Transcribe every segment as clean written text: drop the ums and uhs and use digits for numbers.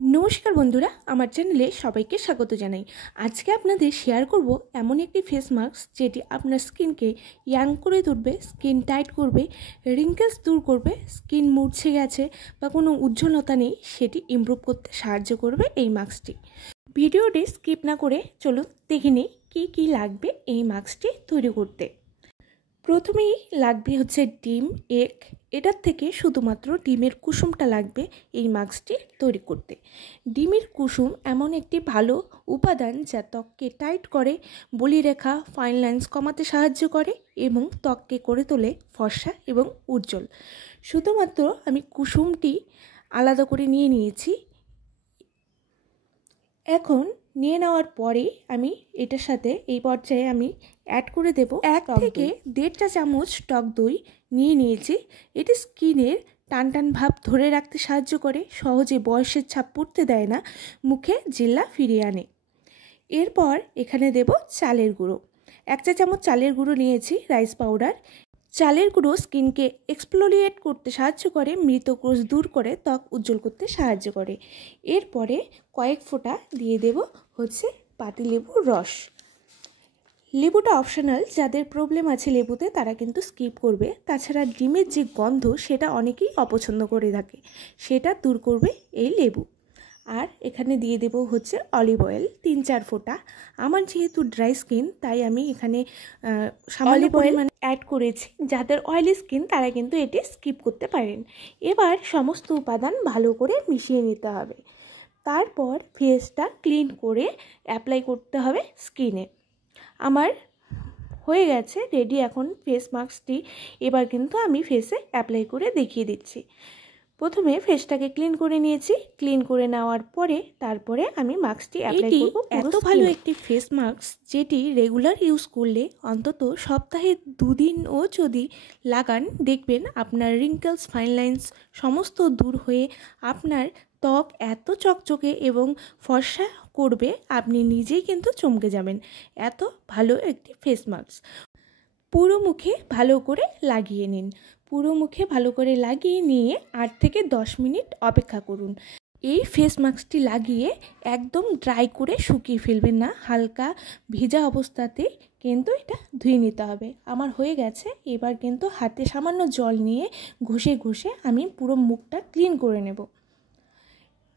नमस्कार बंधुरा आमार चैनेले सबाइके स्वागत जानाई। आज के आपनादेर शेयर करब एमन एक फेस मास्क जेटी आपनार स्किन के यांग करे तुलबे, स्किन टाइट करबे, रिंकल्स दूर करबे, स्किन मुरछे गेछे बा कोनो उज्ज्वलता नेই सेटी इमप्रूव करते साहाज्य करबे এই मास्कटी। ভিডিওটি স্কিপ না করে চলুন দেখে নেই কি লাগবে এই মাস্কটি তৈরি করতে। প্রথমেই লাগবে হচ্ছে ডিম, এগ। এটার থেকে শুধুমাত্র ডিমের কুসুমটা লাগবে এই মাস্কটি তৈরি করতে। ডিমের কুসুম এমন একটি ভালো উপাদান যা ত্বককে টাইট করে, বলিরেখা, ফাইন লাইন্স কমাতে সাহায্য করে এবং ত্বককে করে তোলে ফর্সা এবং উজ্জ্বল। শুধুমাত্র আমি কুসুমটি আলাদা করে নিয়েছি। এখন নিয়ে নেওয়ার পরে আমি এটার সাথে এই পর্যায়ে আমি অ্যাড করে দেব 1 থেকে 1.5 চা চামচ টক দই নিয়েছি। এটি স্কিনের টান ভাব ধরে রাখতে সাহায্য করে, সহজে বয়সের ছাপ পড়তে দেয় না, মুখে জিল্লা ফিরিয়ে আনে। এরপর এখানে দেব চালের গুঁড়ো। 1 চা চামচ চালের গুঁড়ো নিয়েছি, রাইস পাউডার। চালের গুঁড়ো স্কিনকে এক্সফোলিয়েট করতে সাহায্য করে, মৃত কোষ দূর করে, ত্বক উজ্জ্বল করতে সাহায্য করে। এরপরে কয়েক ফোঁটা দিয়ে দেব হচ্ছে পাতিলেবুর রস। লেবুটা অপশনাল, যাদের প্রবলেম আছে লেবুতে তারা কিন্তু স্কিপ করবে। তাছাড়া ডিমের যে গন্ধ সেটা অনেকেই অপছন্দ করে থাকে, সেটা দূর করবে এই লেবু। আর এখানে দিয়ে দেব হচ্ছে অলিভ অয়েল 3-4 ফোঁটা। আমার যেহেতু ড্রাই স্কিন তাই আমি এখানে সামান্য পরিমাণে অ্যাড করেছি। যাদের অয়েলি স্কিন তারা কিন্তু এটি স্কিপ করতে পারেন। এবার সমস্ত উপাদান ভালো করে মিশিয়ে নিতে হবে। তারপর ফেসটা ক্লিন করে অ্যাপ্লাই করতে হবে স্কিনে। আমার হয়ে গেছে রেডি এখন ফেস মাস্কটি। এবার কিন্তু আমি ফেসে অ্যাপ্লাই করে দেখিয়ে দিচ্ছি। প্রথমে ফেসটাকে ক্লিন করে নিয়েছি। ক্লিন করে নেওয়ার পরে তারপরে আমি মাস্কটি অ্যাপ্লাই করব। এত ভালো একটি ফেস মাস্ক যেটি রেগুলার ইউজ করলে অন্তত সপ্তাহে 2 দিনও যদি লাগান দেখবেন আপনার রিঙ্কেলস, ফাইন লাইন্স সমস্ত দূর হয়ে আপনার ত্বক এত চকচকে এবং ফর্সা করবে আপনি নিজেই কিন্তু চমকে যাবেন। এত ভালো একটি ফেস মাস্ক পুরো মুখে ভালো করে লাগিয়ে নিন। পুরো মুখে ভালো করে লাগিয়ে নিয়ে 8 থেকে 10 মিনিট অপেক্ষা করুন। এই ফেস মাস্কটি লাগিয়ে একদম ড্রাই করে শুকিয়ে ফেলবেন না, হালকা ভেজা অবস্থাতে কিন্তু এটা ধুয়ে নিতে হবে। আমার হয়ে গেছে। এবার কিন্তু হাতে সামান্য জল নিয়ে ঘষে আমি পুরো মুখটা ক্লিন করে নেব।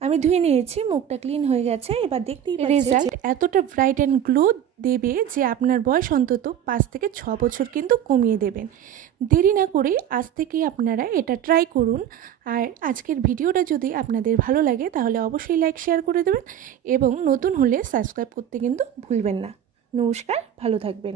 আমি ধুয়ে নিয়েছি, মুখটা ক্লিন হয়ে গেছে। এবার দেখতেই পাচ্ছেন রেজাল্ট এতটা ব্রাইট অ্যান্ড গ্লো দেবে যে আপনার বয়স অন্তত 5 থেকে 6 বছর কিন্তু কমিয়ে দেবেন। দেরি না করে আজ থেকেই আপনারা এটা ট্রাই করুন। আর আজকের ভিডিওটা যদি আপনাদের ভালো লাগে তাহলে অবশ্যই লাইক শেয়ার করে দেবেন এবং নতুন হলে সাবস্ক্রাইব করতে কিন্তু ভুলবেন না। নমস্কার, ভালো থাকবেন।